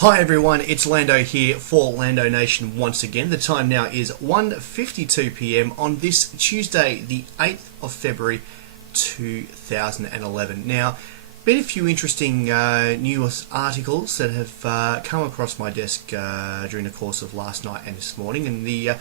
Hi everyone, it's Lando here for Lando Nation once again. The time now is 1:52 PM on this Tuesday, the 8th of February 2011. Now, been a few interesting news articles that have come across my desk during the course of last night and this morning, and the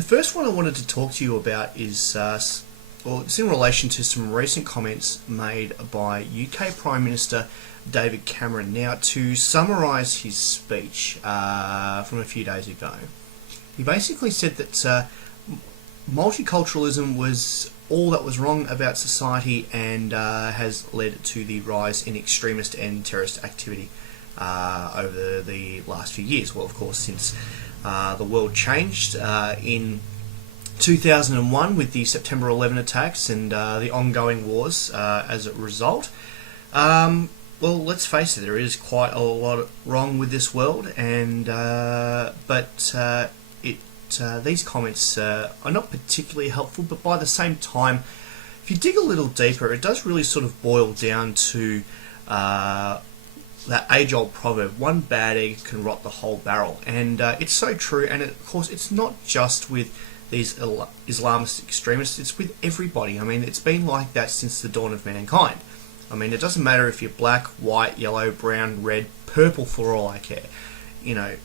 first one I wanted to talk to you about is it's in relation to some recent comments made by UK Prime Minister David Cameron. Now, to summarise his speech from a few days ago, he basically said that multiculturalism was all that was wrong about society and has led to the rise in extremist and terrorist activity over the last few years. Well, of course, since the world changed in 2001 with the September 11 attacks and the ongoing wars as a result. Well, let's face it, there is quite a lot wrong with this world, and these comments are not particularly helpful, but by the same time, if you dig a little deeper, it does really sort of boil down to that age-old proverb, one bad egg can rot the whole barrel, and it's so true. And of course, it's not just with these Islamist extremists, it's with everybody. I mean, it's been like that since the dawn of mankind. I mean, it doesn't matter if you're black, white, yellow, brown, red, purple, for all I care. You know,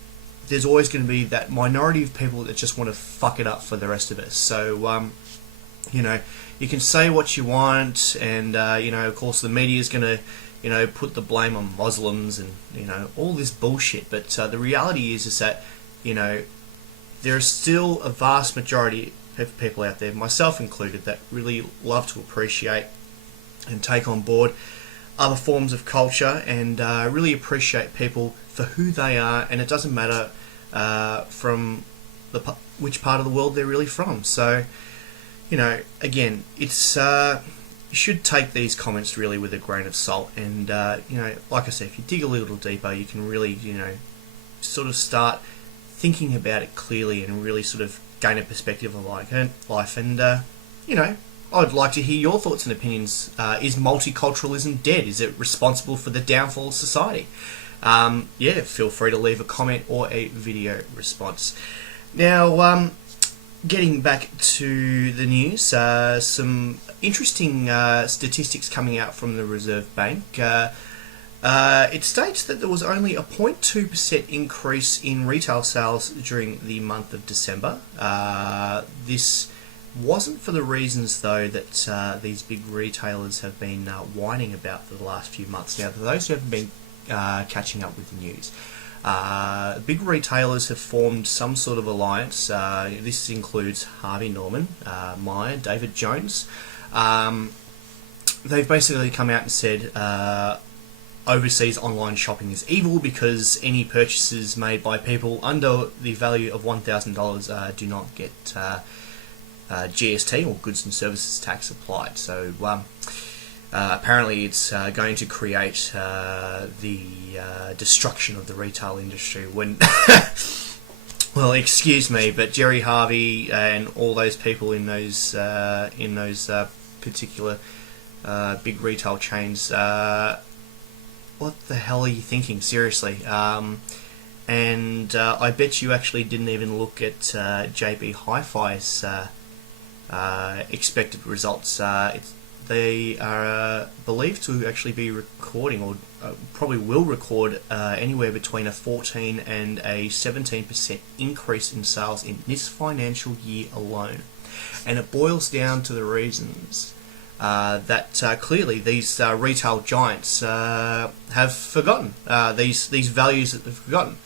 there's always going to be that minority of people that just want to fuck it up for the rest of us. So, you know, you can say what you want, and, you know, of course the media is going to, you know, put the blame on Muslims and, you know, all this bullshit. But the reality is that, you know, there is still a vast majority of people out there, myself included, that really love to appreciate and take on board other forms of culture and really appreciate people for who they are, and it doesn't matter from which part of the world they're really from. So, you know, again, it's you should take these comments really with a grain of salt, and you know, like I said, if you dig a little deeper, you can really, you know, sort of start thinking about it clearly and really sort of gain a perspective of life. And you know, I'd like to hear your thoughts and opinions. Is multiculturalism dead? Is it responsible for the downfall of society? Yeah, feel free to leave a comment or a video response. Now, getting back to the news, some interesting statistics coming out from the Reserve Bank. It states that there was only a 0.2% increase in retail sales during the month of December. This wasn't for the reasons, though, that these big retailers have been whining about for the last few months. Now, for those who haven't been catching up with the news, big retailers have formed some sort of alliance. This includes Harvey Norman, Myer, David Jones. They've basically come out and said overseas online shopping is evil because any purchases made by people under the value of $1,000 do not get GST, or goods and services tax, applied. So apparently it's going to create the destruction of the retail industry when well, excuse me, but Jerry Harvey and all those people in those particular big retail chains, what the hell are you thinking, seriously? And I bet you actually didn't even look at JB Hi-Fi's expected results. They are believed to actually be recording, or probably will record, anywhere between a 14 and a 17% increase in sales in this financial year alone. And it boils down to the reasons that clearly these retail giants have forgotten, these values that they've forgotten.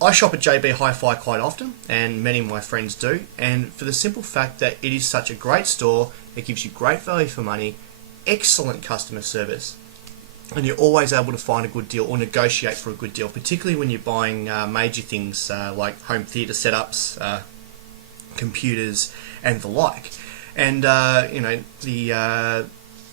I shop at JB Hi-Fi quite often, and many of my friends do, and for the simple fact that it is such a great store, it gives you great value for money, excellent customer service, and you're always able to find a good deal or negotiate for a good deal, particularly when you're buying major things like home theatre setups, computers, and the like. And you know, the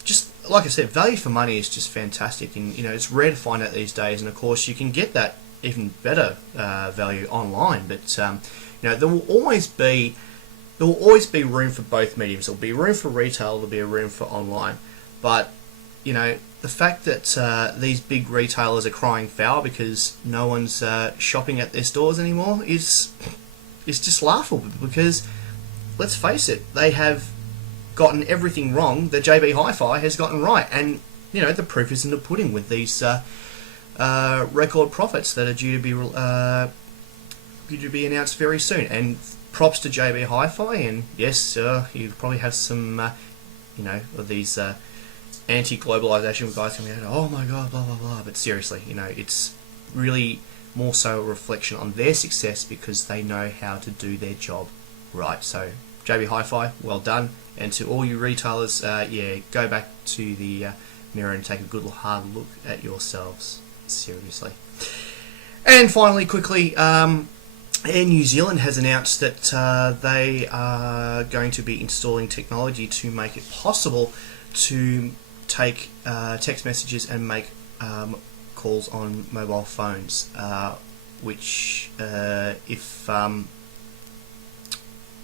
just like I said, value for money is just fantastic, and you know, it's rare to find out these days. And of course, you can get that even better value online. But you know, there will always be room for both mediums. There'll be room for retail. There'll be a room for online. But the fact that these big retailers are crying foul because no one's shopping at their stores anymore is just laughable, because let's face it, they have gotten everything wrong that JB Hi-Fi has gotten right, and the proof is in the pudding with these record profits that are due to be announced very soon. And props to JB Hi-Fi, and yes, you probably have some of these anti-globalization guys coming out, oh my god, blah blah blah, but seriously, it's really more so a reflection on their success because they know how to do their job right. So JB Hi-Fi, well done. And to all you retailers, go back to the mirror and take a good hard look at yourselves, seriously. And finally, quickly, Air New Zealand has announced that they are going to be installing technology to make it possible to take text messages and make calls on mobile phones, which if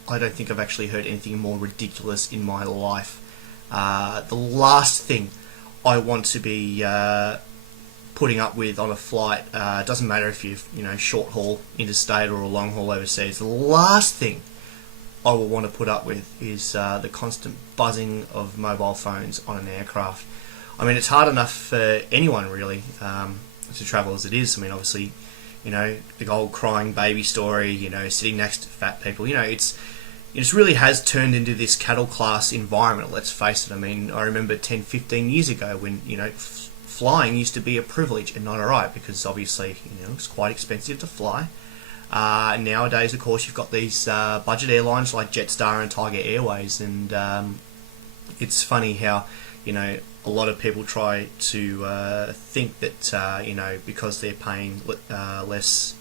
I don't think I've actually heard anything more ridiculous in my life. The last thing I want to be putting up with on a flight, doesn't matter if you're short haul interstate or a long haul overseas, the last thing I will want to put up with is the constant buzzing of mobile phones on an aircraft. I mean, it's hard enough for anyone really to travel as it is. I mean, obviously, the old crying baby story, sitting next to fat people, it really has turned into this cattle class environment, let's face it. I mean, I remember 10, 15 years ago when, flying used to be a privilege and not a right, because obviously, it's quite expensive to fly. Nowadays, of course, you've got these budget airlines like Jetstar and Tiger Airways, and it's funny how, a lot of people try to think that, because they're paying less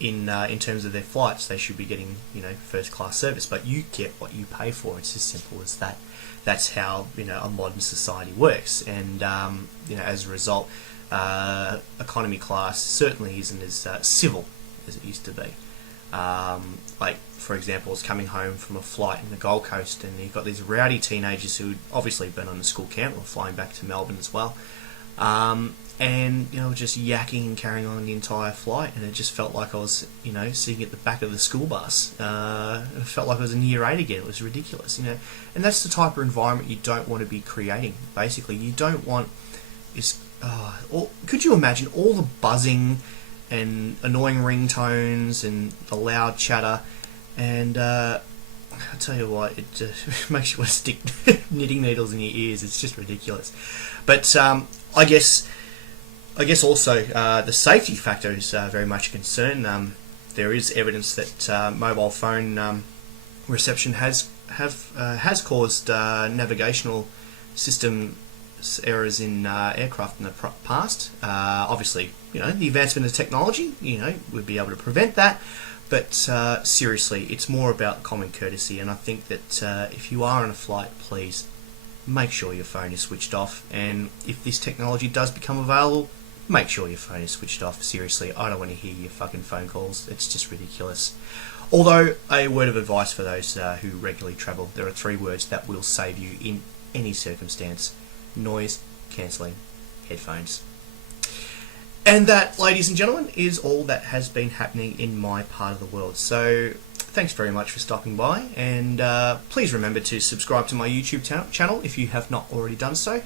in terms of their flights, they should be getting first class service, but you get what you pay for. It's as simple as that. That's how a modern society works, and as a result, economy class certainly isn't as civil as it used to be. Like, for example, I was coming home from a flight in the Gold Coast, and you've got these rowdy teenagers who'd obviously been on a school camp or flying back to Melbourne as well, and just yakking and carrying on the entire flight, and it just felt like I was sitting at the back of the school bus. It felt like I was in year 8 again. It was ridiculous, and that's the type of environment you don't want to be creating. Basically, you don't want could you imagine all the buzzing and annoying ringtones and the loud chatter, and I tell you what, it just makes you want to stick knitting needles in your ears. It's just ridiculous. But I guess also the safety factor is very much a concern. There is evidence that mobile phone reception has caused navigational system errors in aircraft in the past. Obviously, the advancement of technology, would be able to prevent that. But seriously, it's more about common courtesy, and I think that if you are on a flight, please make sure your phone is switched off. And if this technology does become available, make sure your phone is switched off. Seriously, I don't want to hear your fucking phone calls. It's just ridiculous. Although, a word of advice for those who regularly travel, there are 3 words that will save you in any circumstance: noise cancelling headphones. And that, ladies and gentlemen, is all that has been happening in my part of the world. So thanks very much for stopping by, and please remember to subscribe to my YouTube channel if you have not already done so.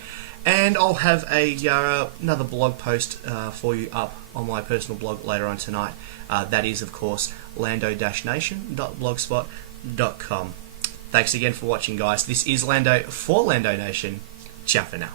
And I'll have another blog post for you up on my personal blog later on tonight. That is, of course, lando-nation.blogspot.com. Thanks again for watching, guys. This is Lando for Lando Nation. Ciao for now.